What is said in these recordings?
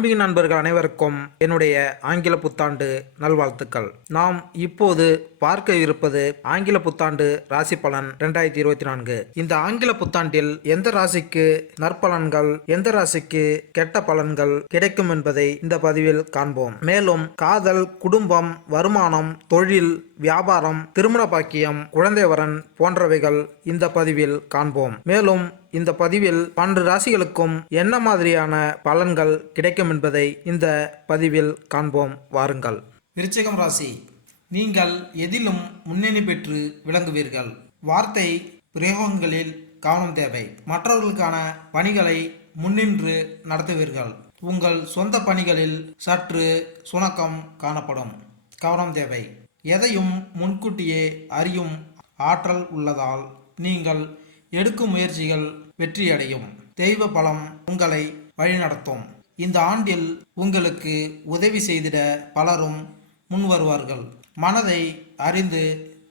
ஆன்மீக நண்பர்கள் அனைவருக்கும் என்னுடைய ஆங்கில புத்தாண்டு நல்வாழ்த்துக்கள். நாம் இப்போது பார்க்க இருப்பது ஆங்கில புத்தாண்டு ராசி பலன் 2024. இந்த ஆங்கில புத்தாண்டில் எந்த ராசிக்கு நற்பலன்கள், எந்த ராசிக்கு கெட்ட பலன்கள் கிடைக்கும் என்பதை இந்த பதிவில் காண்போம். மேலும் காதல், குடும்பம், வருமானம், தொழில், வியாபாரம், திருமண பாக்கியம், குழந்தை வரன் போன்றவைகள் இந்த பதிவில் காண்போம். மேலும் இந்த பதிவில் 12 ராசிகளுக்கும் என்ன மாதிரியான பலன்கள் கிடைக்கும் என்பதை இந்த பதிவில் காண்போம். வாருங்கள். விருச்சிகம் ராசி, நீங்கள் எதிலும் முன்னணி பெற்று விளங்குவீர்கள். வார்த்தை பிரயோகங்களில் கவனம் தேவை. மற்றவர்களுக்கான பணிகளை முன்னின்று நடத்துவீர்கள். உங்கள் சொந்த பணிகளில் சற்று சுணக்கம் காணப்படும். கவனம் தேவை. எதையும் முன்கூட்டியே அறியும் ஆற்றல் உள்ளதால் நீங்கள் எடுக்கும் முயற்சிகள் வெற்றியடையும். தெய்வ பலம் உங்களை வழிநடத்தும். இந்த ஆண்டில் உங்களுக்கு உதவி செய்திட பலரும் முன்வருவார்கள். மனதை அறிந்து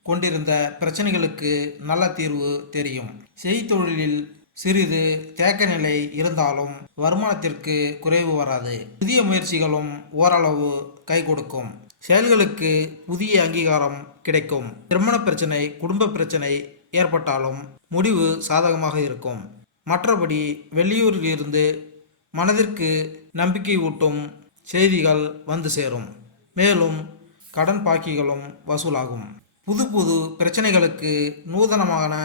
கொண்டிருந்த பிரச்சனைகளுக்கு நல்ல தீர்வு தெரியும். செய்தொழிலில் சிறிது தேக்க நிலை இருந்தாலும் வருமானத்திற்கு குறைவு வராது. புதிய முயற்சிகளும் ஓரளவு கை கொடுக்கும். செயல்களுக்கு புதிய அங்கீகாரம் கிடைக்கும். திருமண பிரச்சனை, குடும்ப பிரச்சனை ஏற்பட்டாலும் முடிவு சாதகமாக இருக்கும். மற்றபடி வெளியூரில் இருந்து மனதிற்கு நம்பிக்கை ஊட்டும் செய்திகள் வந்து சேரும். மேலும் கடன் பாக்கிகளும் வசூலாகும். புது புது பிரச்சனைகளுக்கு நூதனமான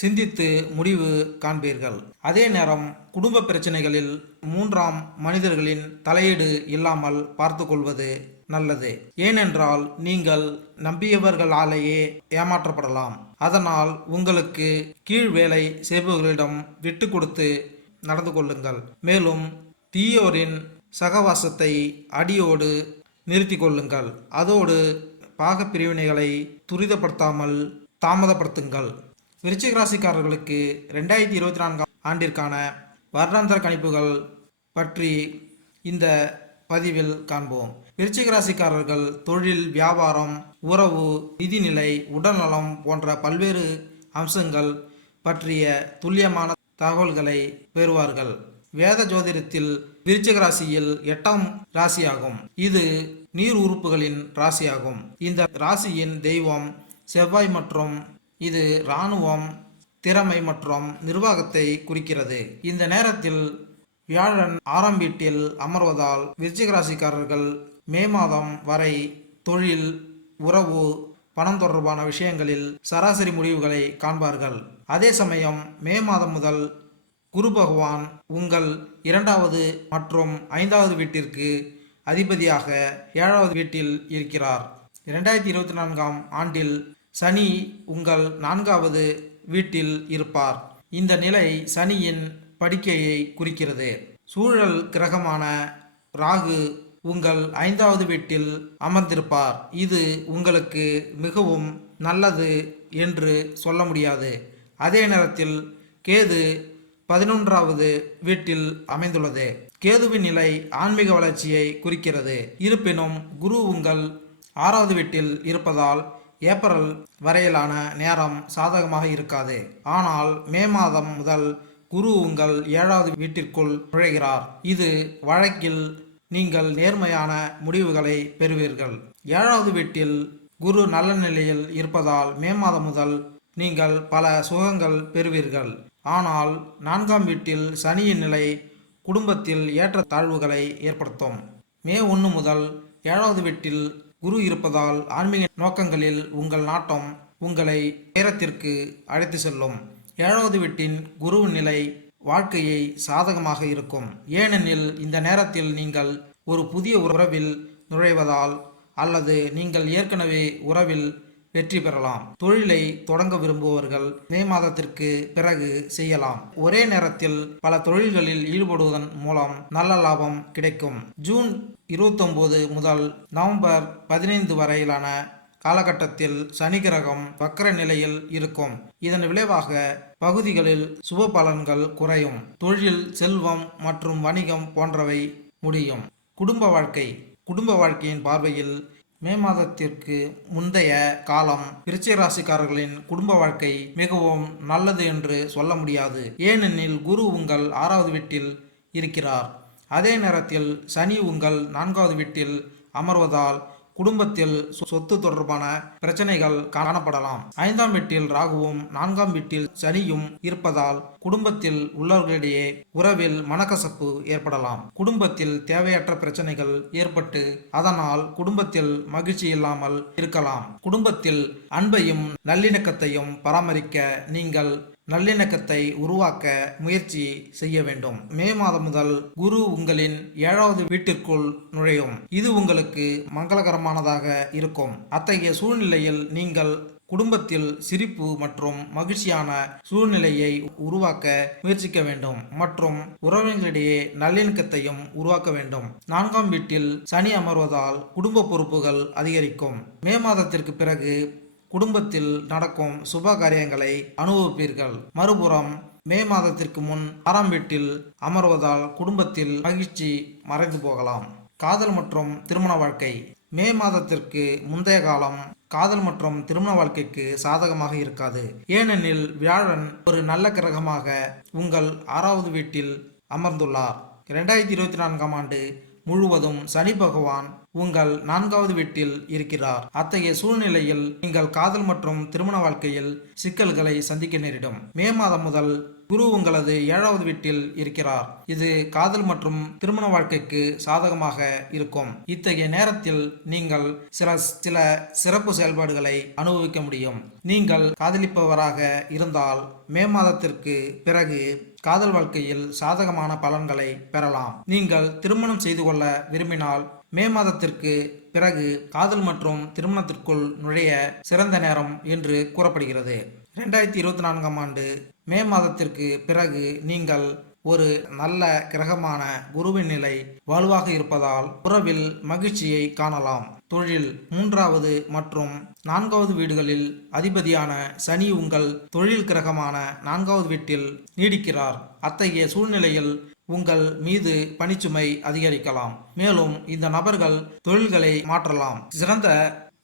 சிந்தித்து முடிவு காண்பீர்கள். அதே நேரம் குடும்ப பிரச்சனைகளில் மூன்றாம் மனிதர்களின் தலையீடு இல்லாமல் பார்த்து கொள்வது நல்லது. ஏனென்றால் நீங்கள் நம்பியவர்களாலேயே ஏமாற்றப்படலாம். அதனால் உங்களுக்கு கீழ் வேலை செய்பவர்களிடம் விட்டு கொடுத்து நடந்து கொள்ளுங்கள். மேலும் தீயோரின் சகவாசத்தை அடியோடு நிறுத்தி கொள்ளுங்கள். அதோடு பாக பிரிவினைகளை துரிதப்படுத்தாமல் தாமதப்படுத்துங்கள். விருச்சிக ராசிக்காரர்களுக்கு 2024 ஆண்டிற்கான வருடாந்திர கணிப்புகள் பற்றி இந்த பதிவில் காண்போம். விருச்சிக ராசிக்காரர்கள் தொழில், வியாபாரம், உறவு, நிதிநிலை, உடல்நலம் போன்ற பல்வேறு அம்சங்கள் பற்றிய துல்லியமான தகவல்களை பெறுவார்கள். வேத ஜோதிடத்தில் விருச்சிக ராசியில் 8ஆம் ராசியாகும். இது நீர் உறுப்புகளின் ராசியாகும். இந்த ராசியின் தெய்வம் செவ்வாய் மற்றும் இது இராணுவம், திறமை மற்றும் நிர்வாகத்தை குறிக்கிறது. இந்த நேரத்தில் வியாழன் 6ஆம் வீட்டில் அமர்வதால் விருச்சிக ராசிக்காரர்கள் மே மாதம் வரை தொழில், உறவு, பணம் தொடர்பான விஷயங்களில் சராசரி முடிவுகளை காண்பார்கள். அதே சமயம் மே மாதம் முதல் குரு பகவான் உங்கள் 2வது மற்றும் 5வது வீட்டிற்கு அதிபதியாக 7வது வீட்டில் இருக்கிறார். 2024ஆம் ஆண்டில் சனி உங்கள் 4வது வீட்டில் இருப்பார். இந்த நிலை சனியின் படிக்கையை குறிக்கிறது. சூழல் கிரகமான ராகு உங்கள் 5வது வீட்டில் அமர்ந்திருப்பார். இது உங்களுக்கு மிகவும் நல்லது என்று சொல்ல முடியாது. அதே நேரத்தில் கேது 11வது வீட்டில் அமைந்துள்ளது. கேதுவின் நிலை ஆன்மீக வளர்ச்சியை குறிக்கிறது. இருப்பினும் குரு உங்கள் 6வது வீட்டில் இருப்பதால் ஏப்ரல் வரையிலான நேரம் சாதகமாக இருக்காது. ஆனால் மே மாதம் முதல் குரு உங்கள் 7வது வீட்டிற்குள் நுழைகிறார். இது வழக்கில் நீங்கள் நேர்மையான முடிவுகளை பெறுவீர்கள். 7வது வீட்டில் குரு நல்ல நிலையில் இருப்பதால் மே மாதம் முதல் நீங்கள் பல சுகங்கள் பெறுவீர்கள். ஆனால் 4ஆம் வீட்டில் சனியின் நிலை குடும்பத்தில் ஏற்ற தாழ்வுகளை ஏற்படுத்தும். மே 1 முதல் 7வது வீட்டில் குரு இருப்பதால் ஆன்மீக நோக்கங்களில் உங்கள் நாட்டம் உங்களை உயரத்திற்கு அழைத்து செல்லும். 7வது வீட்டின் குருவின் நிலை வாழ்க்கையை சாதகமாக இருக்கும். ஏனெனில் இந்த நேரத்தில் நீங்கள் ஒரு புதிய உறவில் நுழைவதால் அல்லது நீங்கள் ஏற்கனவே உறவில் வெற்றி பெறலாம். தொழிலை தொடங்க விரும்புபவர்கள் மே மாதத்திற்கு பிறகு செய்யலாம். ஒரே நேரத்தில் பல தொழில்களில் ஈடுபடுவதன் மூலம் நல்ல லாபம் கிடைக்கும். ஜூன் 29 முதல் நவம்பர் 15 வரையிலான காலகட்டத்தில் சனி கிரகம் வக்ர நிலையில் இருக்கும். இதன் விளைவாக பகுதிகளில் சுப பலன்கள் குறையும். தொழில், செல்வம் மற்றும் வணிகம் போன்றவை முடியும். குடும்ப வாழ்க்கையின் பார்வையில் மே மாதத்திற்கு முந்தைய காலம் விருச்சிக ராசிக்காரர்களின் குடும்ப வாழ்க்கை மிகவும் நல்லது என்று சொல்ல முடியாது. ஏனெனில் குரு உங்கள் 6வது வீட்டில் இருக்கிறார். அதே நேரத்தில் சனி உங்கள் 4வது வீட்டில் அமர்வதால் குடும்பத்தில் சொத்து தொடர்பான பிரச்சனைகள் காணப்படலாம். 5ஆம் வீட்டில் ராகுவும் 4ஆம் வீட்டில் சனியும் இருப்பதால் குடும்பத்தில் உள்ளவர்களிடையே உறவில் மனக்கசப்பு ஏற்படலாம். குடும்பத்தில் தேவையற்ற பிரச்சனைகள் ஏற்பட்டு அதனால் குடும்பத்தில் மகிழ்ச்சி இல்லாமல் இருக்கலாம். குடும்பத்தில் அன்பையும் நல்லிணக்கத்தையும் பராமரிக்க நீங்கள் நல்லிணக்கத்தை உருவாக்க முயற்சி செய்ய வேண்டும். மே மாதம் முதல் குரு உங்களின் 7வது வீட்டிற்குள் நுழையும். இது உங்களுக்கு மங்களகரமானதாக இருக்கும். அத்தகைய சூழ்நிலையில் நீங்கள் குடும்பத்தில் சிரிப்பு மற்றும் மகிழ்ச்சியான சூழ்நிலையை உருவாக்க முயற்சிக்க வேண்டும் மற்றும் உறவினர்களிடையே நல்லிணக்கத்தையும் உருவாக்க வேண்டும். 4ஆம் வீட்டில் சனி அமர்வதால் குடும்ப பொறுப்புகள் அதிகரிக்கும். மே மாதத்திற்கு பிறகு குடும்பத்தில் நடக்கும் சுப காரியங்களை அனுபவிப்பீர்கள். மறுபுறம் மே மாதத்திற்கு முன் 6ஆம் வீட்டில் அமர்வதால் குடும்பத்தில் மகிழ்ச்சி மறைந்து போகலாம். காதல் மற்றும் திருமண வாழ்க்கை. மே மாதத்திற்கு முந்தைய காலம் காதல் மற்றும் திருமண வாழ்க்கைக்கு சாதகமாக இருக்காது. ஏனெனில் வியாழன் ஒரு நல்ல கிரகமாக உங்கள் 6வது வீட்டில் அமர்ந்துள்ளார். 2024ஆம் ஆண்டு முழுவதும் சனி பகவான் உங்கள் 4வது வீட்டில் இருக்கிறார். அத்தகைய சூழ்நிலையில் நீங்கள் காதல் மற்றும் திருமண வாழ்க்கையில் சிக்கல்களை சந்திக்க நேரிடும். மே மாதம் முதல் குரு உங்களது 7வது வீட்டில் இருக்கிறார். இது காதல் மற்றும் திருமண வாழ்க்கைக்கு சாதகமாக இருக்கும். இத்தகைய நேரத்தில் நீங்கள் சில சிறப்பு செயல்பாடுகளை அனுபவிக்க முடியும். நீங்கள் காதலிப்பவராக இருந்தால் மே மாதத்திற்கு பிறகு காதல் வாழ்க்கையில் சாதகமான பலன்களை பெறலாம். நீங்கள் திருமணம் செய்து கொள்ள விரும்பினால் மே மாதத்திற்கு பிறகு காதல் மற்றும் திருமணத்திற்குள் நுழைய சிறந்த நேரம் என்று கூறப்படுகிறது. 2024ஆம் ஆண்டு மே மாதத்திற்கு பிறகு நீங்கள் ஒரு நல்ல கிரகமான குருவின் நிலை வலுவாக இருப்பதால் உறவில் மகிழ்ச்சியை காணலாம். தொழில். 3வது மற்றும் 4வது வீடுகளில் அதிபதியான சனி உங்கள் தொழில் கிரகமான 4வது வீட்டில் நீடிக்கிறார். அத்தகைய சூழ்நிலையில் உங்கள் மீது பணிச்சுமை அதிகரிக்கலாம். மேலும் இந்த நபர்கள் தொழில்களை மாற்றலாம். சிறந்த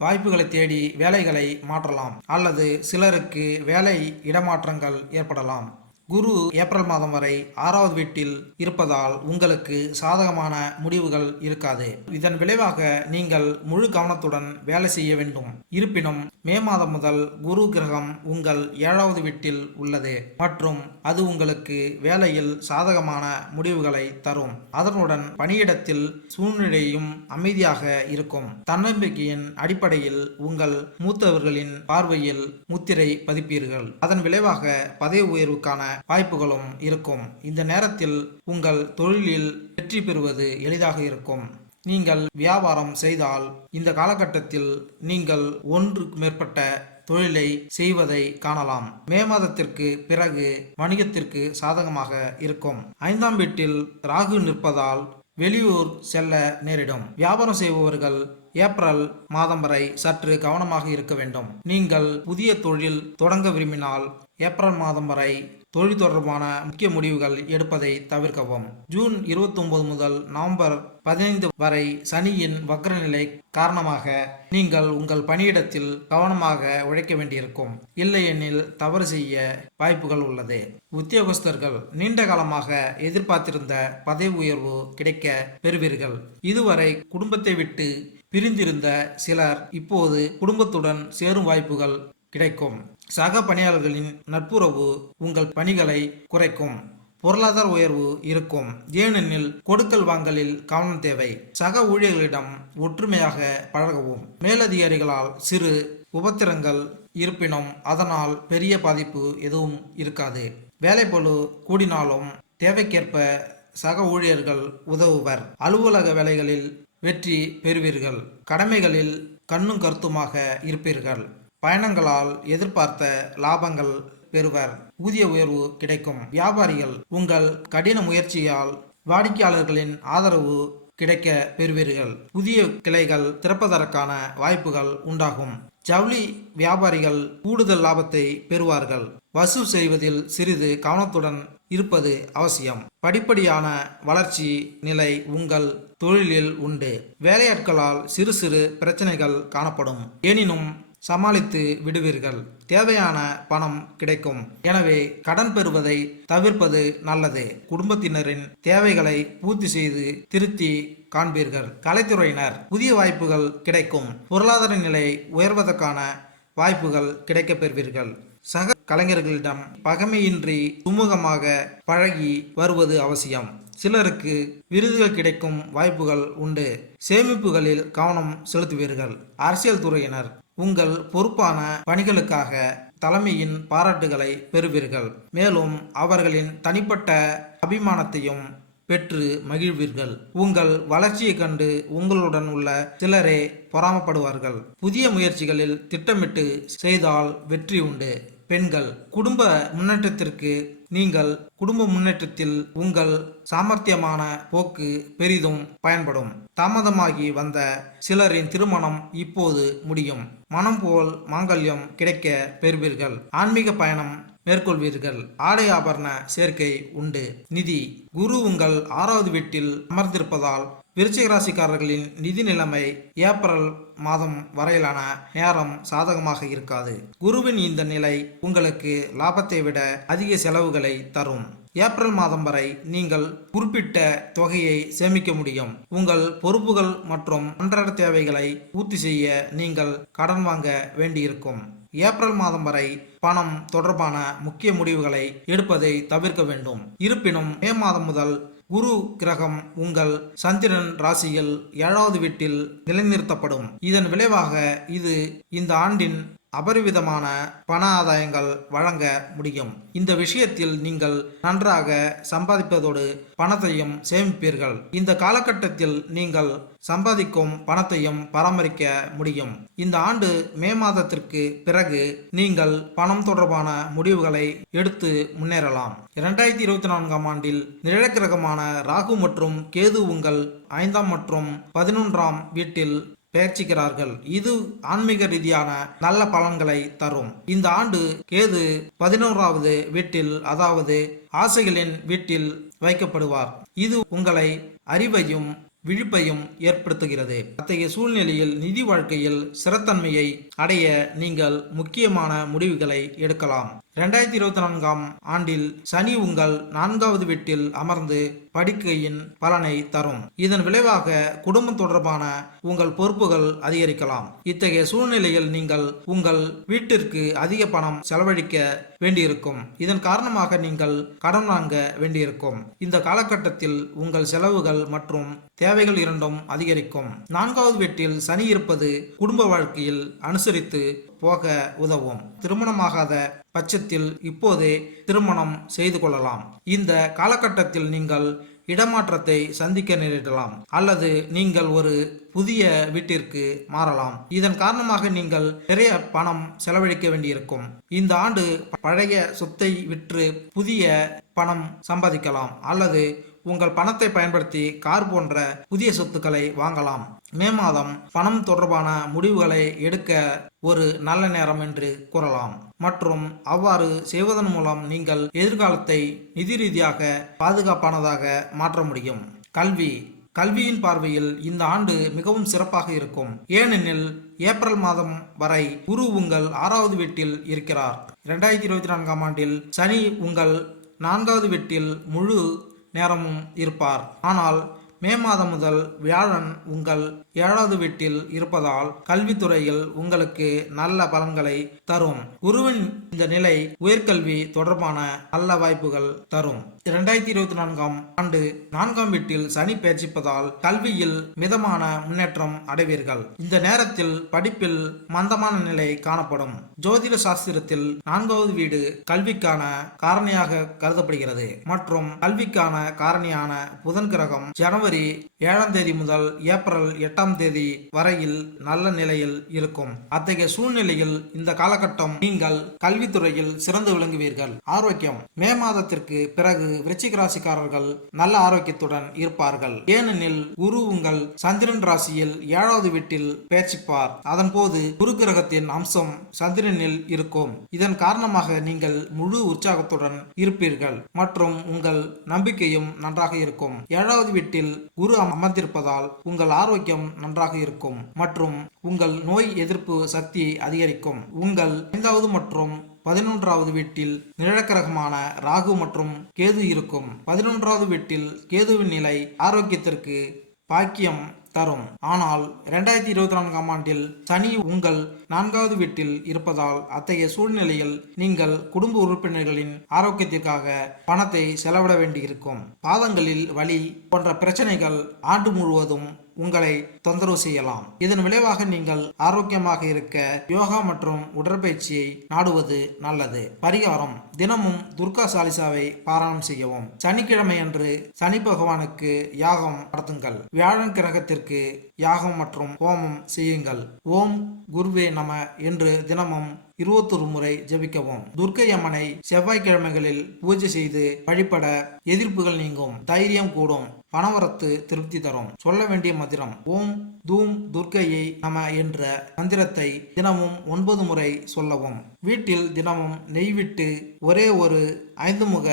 வாய்ப்புகளை தேடி வேலைகளை மாற்றலாம் அல்லது சிலருக்கு வேலை இடமாற்றங்கள் ஏற்படலாம். குரு ஏப்ரல் மாதம் வரை 6வது வீட்டில் இருப்பதால் உங்களுக்கு சாதகமான முடிவுகள் இருக்காது. இதன் விளைவாக நீங்கள் முழு கவனத்துடன் வேலை செய்ய வேண்டும். இருப்பினும் மே மாதம் முதல் குரு கிரகம் உங்கள் 7வது வீட்டில் உள்ளது மற்றும் அது உங்களுக்கு வேலையில் சாதகமான முடிவுகளை தரும். அதனுடன் பணியிடத்தில் சூழ்நிலையும் அமைதியாக இருக்கும். தன்னம்பிக்கையின் அடிப்படையில் உங்கள் மூத்தவர்களின் பார்வையில் முத்திரை பதிப்பீர்கள். அதன் விளைவாக பதவி உயர்வுக்கான வாய்ப்புகளும் இருக்கும். இந்த நேரத்தில் உங்கள் தொழிலில் வெற்றி பெறுவது எளிதாக இருக்கும். நீங்கள் வியாபாரம் செய்தால் இந்த காலகட்டத்தில் நீங்கள் ஒன்றுக்கு மேற்பட்ட தொழிலை செய்வதை காணலாம். மே மாதத்திற்கு பிறகு வணிகத்திற்கு சாதகமாக இருக்கும். 5ஆம் வீட்டில் ராகு நிற்பதால் வெளியூர் செல்ல நேரிடும். வியாபாரம் செய்பவர்கள் ஏப்ரல் மாதம் வரை சற்று கவனமாக இருக்க வேண்டும். நீங்கள் புதிய தொழில் தொடங்க விரும்பினால் ஏப்ரல் மாதம் வரை தொழில் தொடர்பான முக்கிய முடிவுகள் எடுப்பதை தவிர்க்கவும். ஜூன் 29 முதல் நவம்பர் 15 வரை சனியின் வக்ரநிலை காரணமாக நீங்கள் உங்கள் பணியிடத்தில் கவனமாக உழைக்க வேண்டியிருக்கும். இல்லையெனில் தவறு செய்ய வாய்ப்புகள் உள்ளது. உத்தியோகஸ்தர்கள் நீண்ட காலமாக எதிர்பார்த்திருந்த பதவி உயர்வு கிடைக்க பெறுவீர்கள். இதுவரை குடும்பத்தை விட்டு பிரிந்திருந்த சிலர் இப்போது குடும்பத்துடன் சேரும் வாய்ப்புகள் கிடைக்கும். சக பணியாளர்களின் நட்புறவு உங்கள் பணிகளை குறைக்கும். பொருளாதார உயர்வு இருக்கும். ஏனெனில் கொடுக்கல் வாங்கலில் கவனம் தேவை. சக ஊழியர்களிடம் ஒற்றுமையாக பழகவும். மேலதிகாரிகளால் சிறு உபத்திரங்கள் இருப்பினும் அதனால் பெரிய பாதிப்பு எதுவும் இருக்காது. வேலைப்பளு கூடினாலும் தேவைக்கேற்ப சக ஊழியர்கள் உதவுவர். அலுவலக வேலைகளில் வெற்றி பெறுவீர்கள். கடமைகளில் கண்ணும் கருத்துமாக இருப்பீர்கள். பயணங்களால் எதிர்பார்த்த லாபங்கள் பெறுவர். ஊதிய உயர்வு கிடைக்கும். வியாபாரிகள் உங்கள் கடின முயற்சியால் வாடிக்கையாளர்களின் ஆதரவு கிடைக்க பெறுவீர்கள். புதிய கிளைகள் திறப்பதற்கான வாய்ப்புகள் உண்டாகும். ஜவுளி வியாபாரிகள் கூடுதல் லாபத்தை பெறுவார்கள். வசூல் செய்வதில் சிறிது கவனத்துடன் இருப்பது அவசியம். படிப்படியான வளர்ச்சி நிலை உங்கள் தொழிலில் உண்டு. வேலையாட்களால் சிறு சிறு பிரச்சனைகள் காணப்படும். எனினும் சமாளித்து விடுவீர்கள். தேவையான பணம் கிடைக்கும். எனவே கடன் பெறுவதை தவிர்ப்பது நல்லது. குடும்பத்தினரின் தேவைகளை பூர்த்தி செய்து திருப்தி காண்பீர்கள். கலைத்துறையினர் புதிய வாய்ப்புகள் கிடைக்கும். பொருளாதார நிலை உயர்வதற்கான வாய்ப்புகள் கிடைக்கப் பெறுவீர்கள். சக கலைஞர்களிடம் பகைமையின்றி சுமூகமாக பழகி வருவது அவசியம். சிலருக்கு விருதுகள் கிடைக்கும் வாய்ப்புகள் உண்டு. சேமிப்புகளில் கவனம் செலுத்துவீர்கள். அரசியல் துறையினர் உங்கள் பொறுப்பான பணிகளுக்காக தலைமையின் பாராட்டுகளை பெறுவீர்கள். மேலும் அவர்களின் தனிப்பட்ட அபிமானத்தையும் பெற்று மகிழ்வீர்கள். உங்கள் வளர்ச்சியை கண்டு உங்களுடன் உள்ள சிலரே பொறாமப்படுவார்கள். புதிய முயற்சிகளில் திட்டமிட்டு செய்தால் வெற்றி உண்டு. பெண்கள் குடும்ப முன்னேற்றத்திற்கு நீங்கள் குடும்ப முன்னேற்றத்தில் உங்கள் சாமர்த்தியமான போக்கு பெரிதும் பயன்படும். தாமதமாகி வந்த சிலரின் திருமணம் இப்போது முடியும். மனம் போல் மாங்கல்யம் கிடைக்க பெறுவீர்கள். ஆன்மீக பயணம் மேற்கொள்வீர்கள். ஆடை ஆபரண சேர்க்கை உண்டு. நிதி குரு உங்கள் 6வது வீட்டில் அமர்ந்திருப்பதால் விருச்சிக ராசிக்காரர்களின் நிதி நிலைமை ஏப்ரல் மாதம் வரையிலான நேரம் சாதகமாக இருக்காது. குருவின் இந்த நிலை உங்களுக்கு லாபத்தை விட அதிக செலவுகளை தரும். ஏப்ரல் மாதம் வரை நீங்கள் குறிப்பிட்ட தொகையை சேமிக்க முடியும். உங்கள் பொறுப்புகள் மற்றும் அன்றாட தேவைகளை பூர்த்தி செய்ய நீங்கள் கடன் வாங்க வேண்டியிருக்கும். ஏப்ரல் மாதம் வரை பணம் தொடர்பான முக்கிய முடிவுகளை எடுப்பதை தவிர்க்க வேண்டும். இருப்பினும் மே மாதம் முதல் குரு கிரகம் உங்கள் சந்திரன் ராசியில் 7வது வீட்டில் நிலைநிறுத்தப்படும். இதன் விளைவாக இது இந்த ஆண்டின் அபரிவிதமான பண ஆதாயங்கள் வழங்க முடியும். இந்த விஷயத்தில் நீங்கள் நன்றாக சம்பாதிப்பதோடு பணத்தையும் சேமிப்பீர்கள். இந்த காலகட்டத்தில் நீங்கள் சம்பாதிக்கும் பணத்தையும் பராமரிக்க முடியும். இந்த ஆண்டு மே மாதத்திற்கு பிறகு நீங்கள் பணம் தொடர்பான முடிவுகளை எடுத்து முன்னேறலாம். 2024ஆம் ஆண்டில் நிழற்கிரகமான ராகு மற்றும் கேது உங்கள் 5ஆம் மற்றும் 11ஆம் வீட்டில் பெயர்ச்சிக்கிறார்கள். இது ஆன்மீக ரீதியான நல்ல பலன்களை தரும். இந்த ஆண்டு கேது 11வது வீட்டில், அதாவது ஆசைகளின் வீட்டில் வைக்கப்படுவார். இது உங்களை அறிவையும் விழிப்பையும் ஏற்படுத்துகிறது. அத்தகைய சூழ்நிலையில் நிதி வாழ்க்கையில் ஸ்திரத்தன்மையை அடைய நீங்கள் முக்கியமான முடிவுகளை எடுக்கலாம். 2024ஆம் ஆண்டில் சனி உங்கள் 4வது வீட்டில் அமர்ந்து படிக்கையின் பலனை தரும். இதன் விளைவாக குடும்பம் தொடர்பான உங்கள் பொறுப்புகள் அதிகரிக்கலாம். இத்தகைய சூழ்நிலையில் நீங்கள் உங்கள் வீட்டிற்கு அதிக பணம் செலவழிக்க வேண்டியிருக்கும். இதன் காரணமாக நீங்கள் கடன் வாங்க வேண்டியிருக்கும். இந்த காலகட்டத்தில் உங்கள் செலவுகள் மற்றும் தேவைகள் இரண்டும் அதிகரிக்கும். 4வது வீட்டில் சனி இருப்பது குடும்ப வாழ்க்கையில் அனுசரித்து போக உதவும். திருமணமாகாத பட்சத்தில் இப்போதே திருமணம் செய்து கொள்ளலாம். இந்த காலகட்டத்தில் நீங்கள் இடமாற்றத்தை சந்திக்க நேரிடலாம், அல்லது நீங்கள் ஒரு புதிய வீட்டிற்கு மாறலாம். இதன் காரணமாக நீங்கள் நிறைய பணம் செலவழிக்க வேண்டியிருக்கும். இந்த ஆண்டு பழைய சொத்தை விற்று புதிய பணம் சம்பாதிக்கலாம், அல்லது உங்கள் பணத்தை பயன்படுத்தி கார் போன்ற புதிய சொத்துக்களை வாங்கலாம். மே மாதம் பணம் தொடர்பான முடிவுகளை எடுக்க ஒரு நல்ல நேரம் என்று கூறலாம். மற்றும் அவ்வாறு செய்வதன் மூலம் நீங்கள் எதிர்காலத்தை நிதி ரீதியாக பாதுகாப்பானதாக மாற்ற முடியும். கல்வியின் பார்வையில் இந்த ஆண்டு மிகவும் சிறப்பாக இருக்கும். ஏனெனில் ஏப்ரல் மாதம் வரை குரு உங்கள் 6வது வீட்டில் இருக்கிறார். 2024ஆம் ஆண்டில் சனி உங்கள் 4வது வீட்டில் முழு நேரமும் இருப்பார். ஆனால் மே மாதம் முதல் வியாழன் உங்கள் 7வது வீட்டில் இருப்பதால் கல்வித்துறையில் உங்களுக்கு நல்ல பலன்களை தரும். குருவின் இந்த நிலை உயர்கல்வி தொடர்பான நல்ல வாய்ப்புகள் தரும். 2024ஆம் ஆண்டு 4ஆம் வீட்டில் சனி பெயர்ச்சிப்பதால் கல்வியில் மிதமான முன்னேற்றம் அடைவீர்கள். இந்த நேரத்தில் படிப்பில் மந்தமான நிலை காணப்படும். ஜோதிட சாஸ்திரத்தில் 4வது வீடு கல்விக்கான காரணியாக கருதப்படுகிறது மற்றும் கல்விக்கான காரணியான புதன் கிரகம் ஜனவரி 7ஆம் தேதி முதல் ஏப்ரல் 8ஆம் தேதி வரையில் நல்ல நிலையில் இருக்கும். அத்தகைய சூழ்நிலையில் இந்த காலகட்டம் நீங்கள் கல்வித்துறையில் சிறந்து விளங்குவீர்கள். ஆரோக்கியம் மே மாதத்திற்கு பிறகு விருச்சிக ராசிக்காரர்கள் நல்ல ஆரோக்கியத்துடன் இருப்பார்கள். ஏனெனில் குரு உங்கள் சந்திரன் ராசியில் 7வது வீட்டில் பெயர்ச்சிப்பார். அதன் போது குரு கிரகத்தின் அம்சம் சந்திரனில் இருக்கும். இதன் காரணமாக நீங்கள் முழு உற்சாகத்துடன் இருப்பீர்கள் மற்றும் உங்கள் நம்பிக்கையும் நன்றாக இருக்கும். 7வது வீட்டில் குரு அமர்ந்திருப்பதால் உங்கள் ஆரோக்கியம் நன்றாக இருக்கும் மற்றும் உங்கள் நோய் எதிர்ப்பு சக்தி அதிகரிக்கும். உங்கள் 5வது மற்றும் 11வது வீட்டில் நிழக்கிரகமான ராகு மற்றும் கேது இருக்கும். 11வது வீட்டில் கேதுவின் நிலை ஆரோக்கியத்திற்கு பாக்கியம் தரும். ஆனால் 2024ஆம் ஆண்டில் சனி உங்கள் 4வது வீட்டில் இருப்பதால் அத்தகைய சூழ்நிலையில் நீங்கள் குடும்ப உறுப்பினர்களின் ஆரோக்கியத்திற்காக பணத்தை செலவிட வேண்டியிருக்கும். பாதங்களில் வலி போன்ற பிரச்சனைகள் ஆண்டு முழுவதும் உங்களை தொந்தரவு செய்யலாம். இதன் விளைவாக நீங்கள் ஆரோக்கியமாக இருக்க யோகா மற்றும் உடற்பயிற்சியை நாடுவது நல்லது. பரிகாரம்: தினமும் துர்கா சாலிசாவை பாராயணம் செய்யவும். சனிக்கிழமை அன்று சனி பகவானுக்கு யாகம் நடத்துங்கள். வியாழன் கிரகத்திற்கு யாகம் மற்றும் ஹோமம் செய்யுங்கள். ஓம் குருவே நம என்று தினமும் 21 முறை ஜெபிக்கவும். துர்க்கை அம்மனை செவ்வாய்க்கிழமைகளில் பூஜை செய்து வழிபட எதிர்ப்புகள் நீங்கும், தைரியம் கூடும், பணவரத்து திருப்தி தரும். சொல்ல வேண்டிய மந்திரம்: ஓம் தூம் துர்க்கையை நம என்ற மந்திரத்தை தினமும் 9 முறை சொல்லவும். வீட்டில் தினமும் நெய் விட்டு ஒரே ஒரு 5 முக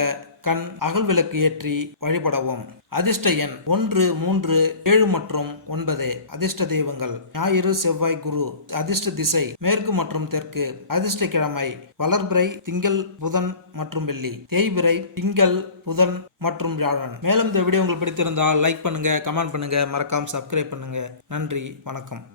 கண் அகல் விளக்கு ஏற்றி வழிபடவும். அதிர்ஷ்ட எண் 1, 3, 7 மற்றும் 9. அதிர்ஷ்ட தெய்வங்கள் ஞாயிறு, செவ்வாய், குரு. அதிர்ஷ்ட திசை மேற்கு மற்றும் தெற்கு. அதிர்ஷ்ட கிழமை வளர்பிறை, திங்கள், புதன் மற்றும் வெள்ளி. தேய்பிறை திங்கள், புதன் மற்றும் வியாழன். மேலும் இந்த வீடியோ உங்களுக்கு பிடித்திருந்தால் லைக் பண்ணுங்க, கமெண்ட் பண்ணுங்க, மறக்காம சப்ஸ்கிரைப் பண்ணுங்க. நன்றி, வணக்கம்.